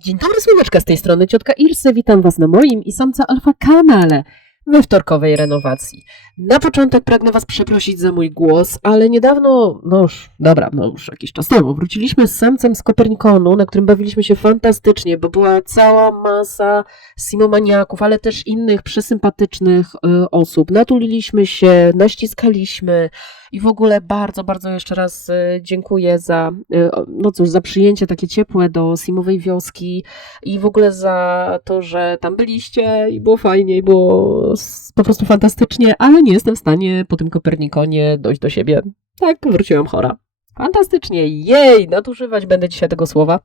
Dzień dobry, słoneczka z tej strony, ciotka Irse, witam Was na moim i samca Alfa kanale we wtorkowej renowacji. Na początek pragnę Was przeprosić za mój głos, ale niedawno, no już, dobra, no już jakiś czas temu, wróciliśmy z samcem z Kopernikonu, na którym bawiliśmy się fantastycznie, bo była cała masa simomaniaków, ale też innych przesympatycznych y, osób. Natuliliśmy się, naściskaliśmy i w ogóle bardzo, bardzo jeszcze raz y, dziękuję za, y, no cóż, za przyjęcie takie ciepłe do Simowej wioski i w ogóle za to, że tam byliście i było fajnie, i było po prostu fantastycznie, ale nie jestem w stanie po tym Kopernikonie dojść do siebie. Tak, wróciłam chora. Fantastycznie, jej, nadużywać będę dzisiaj tego słowa,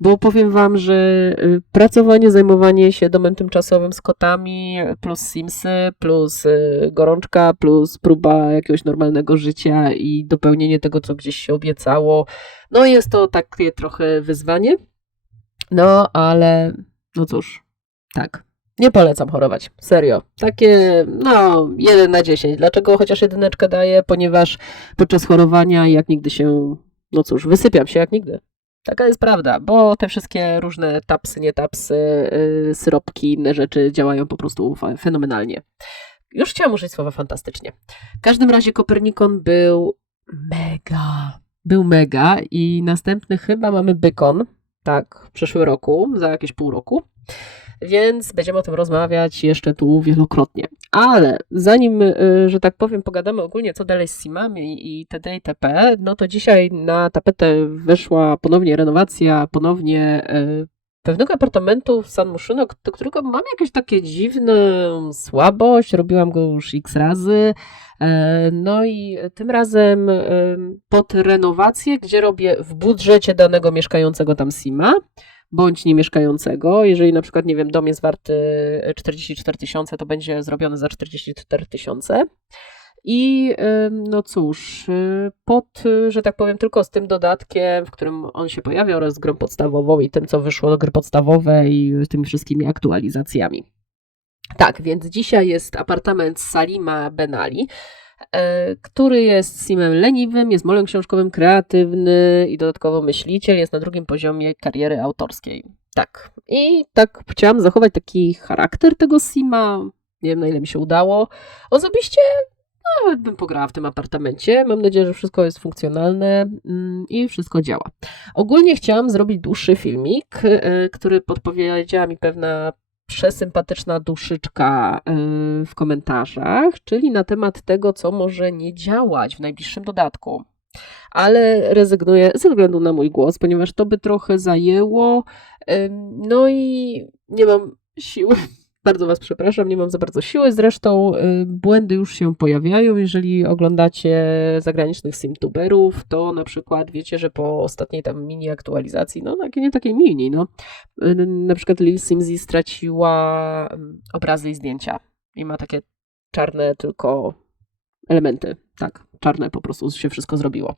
bo powiem wam, że y, pracowanie, zajmowanie się domem tymczasowym z kotami, plus Simsy, plus y, gorączka, plus próba jakiegoś normalnego życia i dopełnienie tego, co gdzieś się obiecało, no jest to takie trochę wyzwanie, no ale no cóż, tak. Nie polecam chorować, serio. Takie, no, 1 na 10. Dlaczego chociaż jedyneczkę daję? Ponieważ podczas chorowania jak nigdy się, no cóż, wysypiam się jak nigdy. Taka jest prawda, bo te wszystkie różne tapsy, nie tapsy, yy, syropki, inne rzeczy działają po prostu fenomenalnie. Już chciałam użyć słowa fantastycznie. W każdym razie Kopernikon był mega. Był mega i następny chyba mamy Bykon, tak, w przyszłym roku, za jakieś pół roku. Więc będziemy o tym rozmawiać jeszcze tu wielokrotnie. Ale zanim, y, że tak powiem, pogadamy ogólnie, co dalej z Simami i TD i TP, no to dzisiaj na tapetę wyszła ponownie renowacja, ponownie y, pewnego apartamentu w San Muszyno, do którego mam jakieś takie dziwną słabość, robiłam go już x razy. E, No i tym razem em, pod renowację, gdzie robię w budżecie danego mieszkającego tam Sima, bądź niemieszkającego. Jeżeli na przykład, nie wiem, dom jest warty 44 tysiące, to będzie zrobiony za 44 tysiące. I no cóż, y, pod, y, że tak powiem, tylko z tym dodatkiem, w którym on się pojawia, oraz z grą podstawową i tym, co wyszło do gry podstawowej, i tymi wszystkimi aktualizacjami. Tak, więc dzisiaj jest apartament Salima Benali, e, który jest simem leniwym, jest molem książkowym, kreatywny i dodatkowo myśliciel, jest na drugim poziomie kariery autorskiej. Tak. I tak chciałam zachować taki charakter tego sima. Nie wiem, na ile mi się udało. Osobiście nawet bym pograła w tym apartamencie. Mam nadzieję, że wszystko jest funkcjonalne mm, i wszystko działa. Ogólnie chciałam zrobić dłuższy filmik, y, który podpowiedziała mi pewna przesympatyczna duszyczka y, w komentarzach, czyli na temat tego, co może nie działać w najbliższym dodatku. Ale rezygnuję ze względu na mój głos, ponieważ to by trochę zajęło. No i nie mam siły. Bardzo Was przepraszam, nie mam za bardzo siły. Zresztą y, błędy już się pojawiają. Jeżeli oglądacie zagranicznych simtuberów, to na przykład wiecie, że po ostatniej tam mini aktualizacji, no takiej nie takiej mini, no, y, na przykład Lil Simsy straciła ym, obrazy i zdjęcia i ma takie czarne tylko elementy. Tak, czarne po prostu się wszystko zrobiło.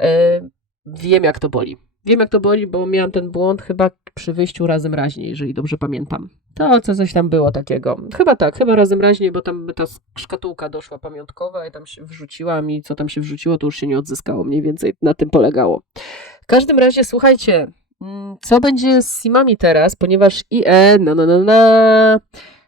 Y, Wiem, jak to boli. Wiem, jak to boli, bo miałam ten błąd chyba przy wyjściu razem raźniej, jeżeli dobrze pamiętam. To co coś tam było takiego. Chyba tak, chyba razem raźniej, bo tam ta szkatułka doszła pamiątkowa i tam się wrzuciłam i co tam się wrzuciło, to już się nie odzyskało. Mniej więcej na tym polegało. W każdym razie, słuchajcie, mm, co będzie z Simami teraz, ponieważ IE, no, no, no, no,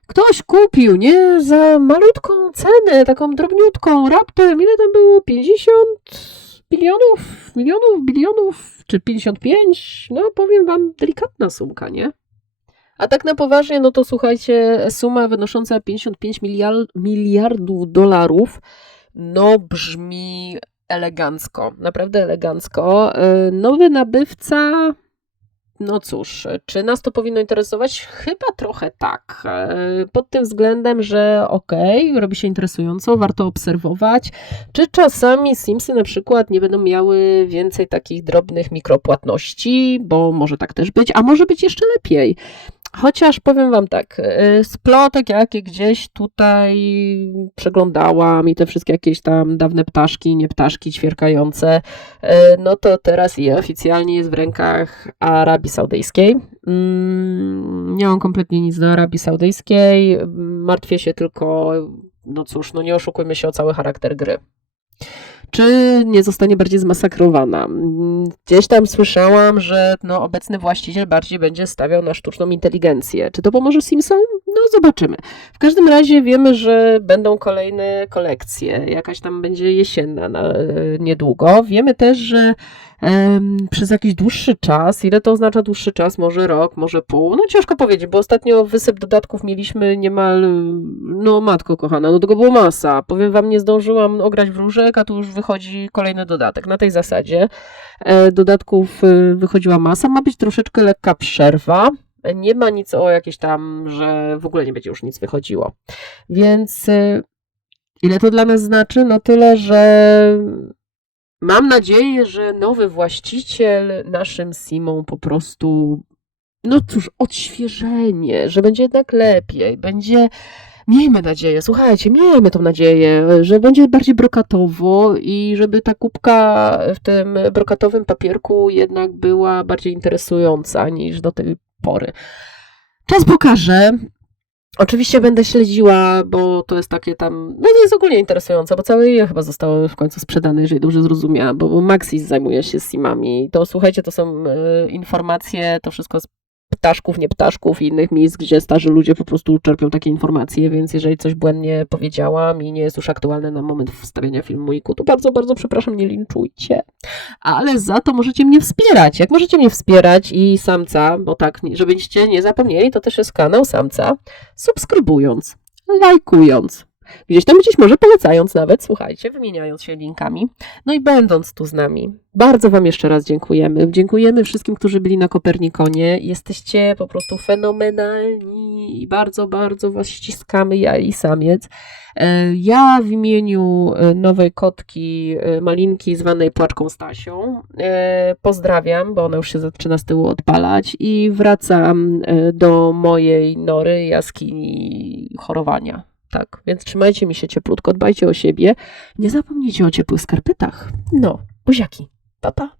ktoś kupił, nie, za malutką cenę, taką drobniutką, raptem, ile tam było, 50 bilionów, milionów, bilionów, czy 55, no powiem wam, delikatna sumka, nie? A tak na poważnie, no to słuchajcie, suma wynosząca 55 miliard, miliardów dolarów, no brzmi elegancko, naprawdę elegancko. Yy, Nowy nabywca, no cóż, czy nas to powinno interesować? Chyba trochę tak. Yy, Pod tym względem, że okej, robi się interesująco, warto obserwować, czy czasami Simsy na przykład nie będą miały więcej takich drobnych mikropłatności, bo może tak też być, a może być jeszcze lepiej. Chociaż powiem Wam tak, y, z plotek, jakie gdzieś tutaj przeglądałam i te wszystkie jakieś tam dawne ptaszki, nie ptaszki ćwierkające, y, no to teraz je oficjalnie jest w rękach Arabii Saudyjskiej. Mm, Nie mam kompletnie nic do Arabii Saudyjskiej, martwię się tylko, no cóż, no nie oszukujmy się o cały charakter gry. Czy nie zostanie bardziej zmasakrowana. Mm, Gdzieś tam słyszałam, że no, obecny właściciel bardziej będzie stawiał na sztuczną inteligencję. Czy to pomoże Simsom? No zobaczymy. W każdym razie wiemy, że będą kolejne kolekcje. Jakaś tam będzie jesienna na, e, niedługo. Wiemy też, że przez jakiś dłuższy czas, ile to oznacza dłuższy czas, może rok, może pół, no ciężko powiedzieć, bo ostatnio wysyp dodatków mieliśmy niemal, no matko kochana, no tego było masa. Powiem wam, nie zdążyłam ograć wróżek, a tu już wychodzi kolejny dodatek. Na tej zasadzie e, dodatków e, wychodziła masa, ma być troszeczkę lekka przerwa. Nie ma nic o jakieś tam, że w ogóle nie będzie już nic wychodziło. Więc e, ile to dla nas znaczy? No tyle, że mam nadzieję, że nowy właściciel naszym Simą po prostu, no cóż, odświeżenie, że będzie jednak lepiej, będzie. Miejmy nadzieję, słuchajcie, miejmy tą nadzieję, że będzie bardziej brokatowo i żeby ta kubka w tym brokatowym papierku jednak była bardziej interesująca niż do tej Czas pokaże. Oczywiście będę śledziła, bo to jest takie tam, no to jest ogólnie interesujące, bo całe je chyba zostało w końcu sprzedane, jeżeli dobrze zrozumiałam, bo Maxis zajmuje się simami. To słuchajcie, to są e, informacje, to wszystko z ptaszków, nie ptaszków i innych miejsc, gdzie starzy ludzie po prostu czerpią takie informacje, więc jeżeli coś błędnie powiedziałam i nie jest już aktualne na moment wstawienia filmiku, to bardzo, bardzo przepraszam, nie linczujcie. Ale za to możecie mnie wspierać. Jak możecie mnie wspierać i samca, bo tak, żebyście nie zapomnieli, to też jest kanał samca, subskrybując, lajkując, gdzieś tam gdzieś może polecając nawet, słuchajcie, wymieniając się linkami, no i będąc tu z nami. Bardzo Wam jeszcze raz dziękujemy. Dziękujemy wszystkim, którzy byli na Kopernikonie. Jesteście po prostu fenomenalni i bardzo, bardzo Was ściskamy, ja i samiec. E, Ja w imieniu e, nowej kotki e, Malinki, zwanej Płaczką Stasią, pozdrawiam, bo ona już się zaczyna z tyłu odpalać i wracam do mojej nory, jaskini chorowania. Tak, więc trzymajcie mi się cieplutko, dbajcie o siebie. Nie zapomnijcie o ciepłych skarpetach. No, buziaki. Pa, pa.